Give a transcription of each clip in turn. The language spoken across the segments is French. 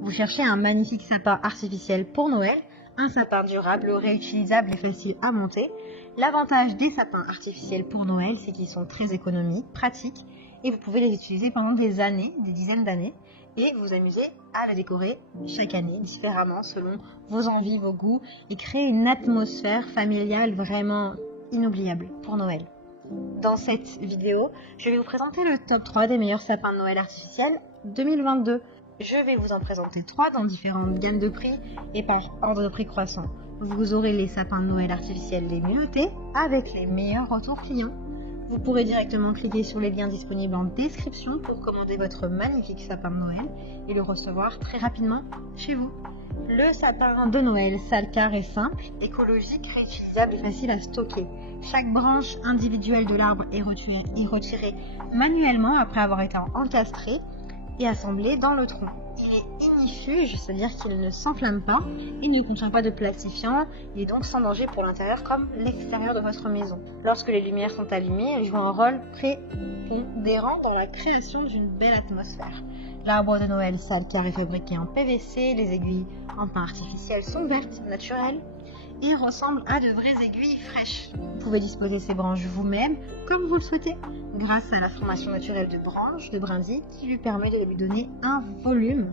Vous cherchez un magnifique sapin artificiel pour Noël, un sapin durable, réutilisable et facile à monter. L'avantage des sapins artificiels pour Noël, c'est qu'ils sont très économiques, pratiques, et vous pouvez les utiliser pendant des années, des dizaines d'années, et vous amuser à les décorer chaque année différemment selon vos envies, vos goûts, et créer une atmosphère familiale vraiment inoubliable pour Noël. Dans cette vidéo, je vais vous présenter le top 3 des meilleurs sapins de Noël artificiels 2022. Je vais vous en présenter 3 dans différentes gammes de prix et par ordre de prix croissant. Vous aurez les sapins de Noël artificiels les mieux notés avec les meilleurs retours clients. Vous pourrez directement cliquer sur les liens disponibles en description pour commander votre magnifique sapin de Noël et le recevoir très rapidement chez vous. Le sapin de Noël Salcar est simple, écologique, réutilisable et facile à stocker. Chaque branche individuelle de l'arbre est retirée manuellement après avoir été encastrée et assemblée dans le tronc. Il est ignifuge, c'est-à-dire qu'il ne s'enflamme pas, il ne contient pas de plastifiant, il est donc sans danger pour l'intérieur comme l'extérieur de votre maison. Lorsque les lumières sont allumées, elles jouent un rôle prépondérant dans la création d'une belle atmosphère. L'arbre de Noël Salcar est fabriqué en PVC, les aiguilles en pain artificiel sont vertes, naturelles, et ressemblent à de vraies aiguilles fraîches. Vous pouvez disposer ces branches vous-même, comme vous le souhaitez, grâce à la formation naturelle de branches, de brindilles, qui lui permet de lui donner un volume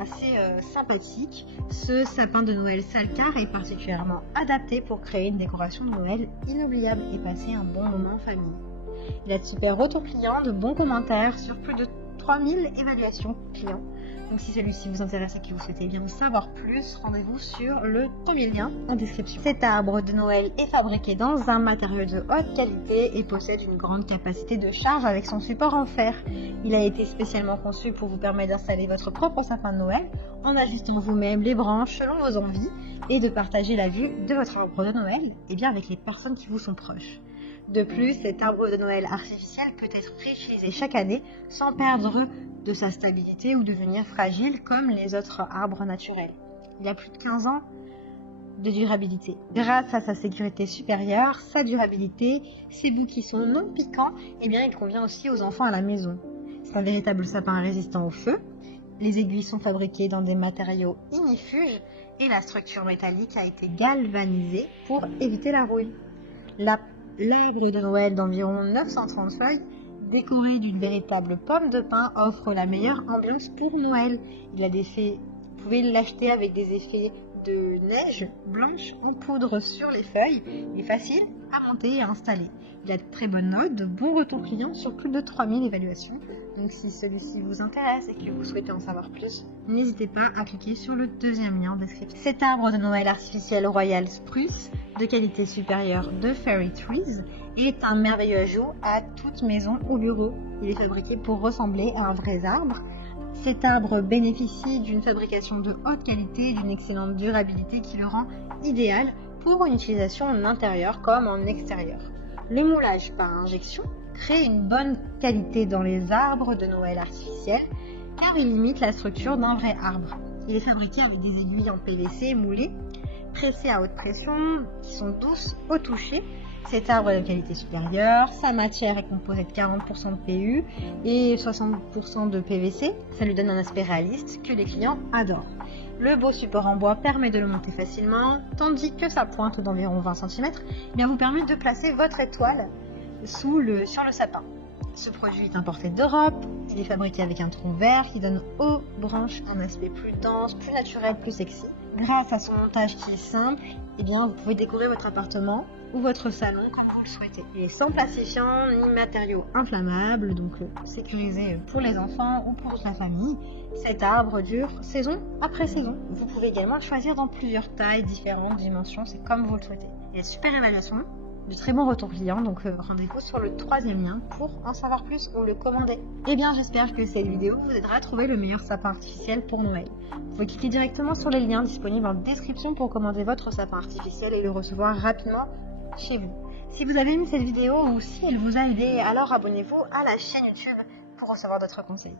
assez sympathique. Ce sapin de Noël Salcar est particulièrement adapté pour créer une décoration de Noël inoubliable et passer un bon moment en famille. Il a de super retours clients, de bons commentaires sur plus de 3000 évaluations clients. Donc si celui-ci vous intéresse et que vous souhaitez bien en savoir plus, rendez-vous sur le premier lien en description. Cet arbre de Noël est fabriqué dans un matériau de haute qualité et possède une grande capacité de charge avec son support en fer. Il a été spécialement conçu pour vous permettre d'installer votre propre sapin de Noël en ajustant vous-même les branches selon vos envies et de partager la vue de votre arbre de Noël avec les personnes qui vous sont proches. De plus, cet arbre de Noël artificiel peut être réutilisé chaque année sans perdre de sa stabilité ou devenir fragile comme les autres arbres naturels. Il a plus de 15 ans de durabilité. Grâce à sa sécurité supérieure, sa durabilité, ses bouts qui sont non piquants, il convient aussi aux enfants à la maison. C'est un véritable sapin résistant au feu. Les aiguilles sont fabriquées dans des matériaux ignifuges et la structure métallique a été galvanisée pour éviter la rouille. L'arbre de Noël d'environ 930 feuilles, décoré d'une véritable pomme de pin, offre la meilleure ambiance pour Noël. Vous pouvez l'acheter avec des effets de neige blanche en poudre sur les feuilles. Il est facile à monter et à installer. Il a de très bonnes notes, de bons retours clients sur plus de 3000 évaluations. Donc si celui-ci vous intéresse et que vous souhaitez en savoir plus, n'hésitez pas à cliquer sur le deuxième lien en description. Cet arbre de Noël artificiel Royal Spruce, de qualité supérieure de Fairy Trees, est un merveilleux ajout à toute maison ou bureau. Il est fabriqué pour ressembler à un vrai arbre. Cet arbre bénéficie d'une fabrication de haute qualité et d'une excellente durabilité qui le rend idéal pour une utilisation en intérieur comme en extérieur. Le moulage par injection crée une bonne qualité dans les arbres de Noël artificiels car il imite la structure d'un vrai arbre. Il est fabriqué avec des aiguilles en PVC moulées, pressées à haute pression, qui sont douces au toucher. Cet arbre est de qualité supérieure, sa matière est composée de 40% de PU et 60% de PVC. Ça lui donne un aspect réaliste que les clients adorent. Le beau support en bois permet de le monter facilement, tandis que sa pointe d'environ 20 cm vous permet de placer votre étoile sur le sapin. Ce produit est importé d'Europe, il est fabriqué avec un tronc vert qui donne aux branches un aspect plus dense, plus naturel, plus sexy. Grâce à son montage qui est simple, vous pouvez décorer votre appartement ou votre salon comme vous le souhaitez. Il est sans plastifiant ni matériaux inflammables, donc sécurisé pour les enfants ou pour toute la famille. Cet arbre dure saison après saison. Vous pouvez également choisir dans plusieurs tailles, différentes dimensions, c'est comme vous le souhaitez. Il y a super évaluation, de très bons retours clients, donc rendez-vous sur le troisième lien pour en savoir plus ou le commander. J'espère que cette vidéo vous aidera à trouver le meilleur sapin artificiel pour Noël. Vous pouvez cliquer directement sur les liens disponibles en description pour commander votre sapin artificiel et le recevoir rapidement chez vous. Si vous avez aimé cette vidéo ou si elle vous a aidé, alors abonnez-vous à la chaîne YouTube pour recevoir d'autres conseils.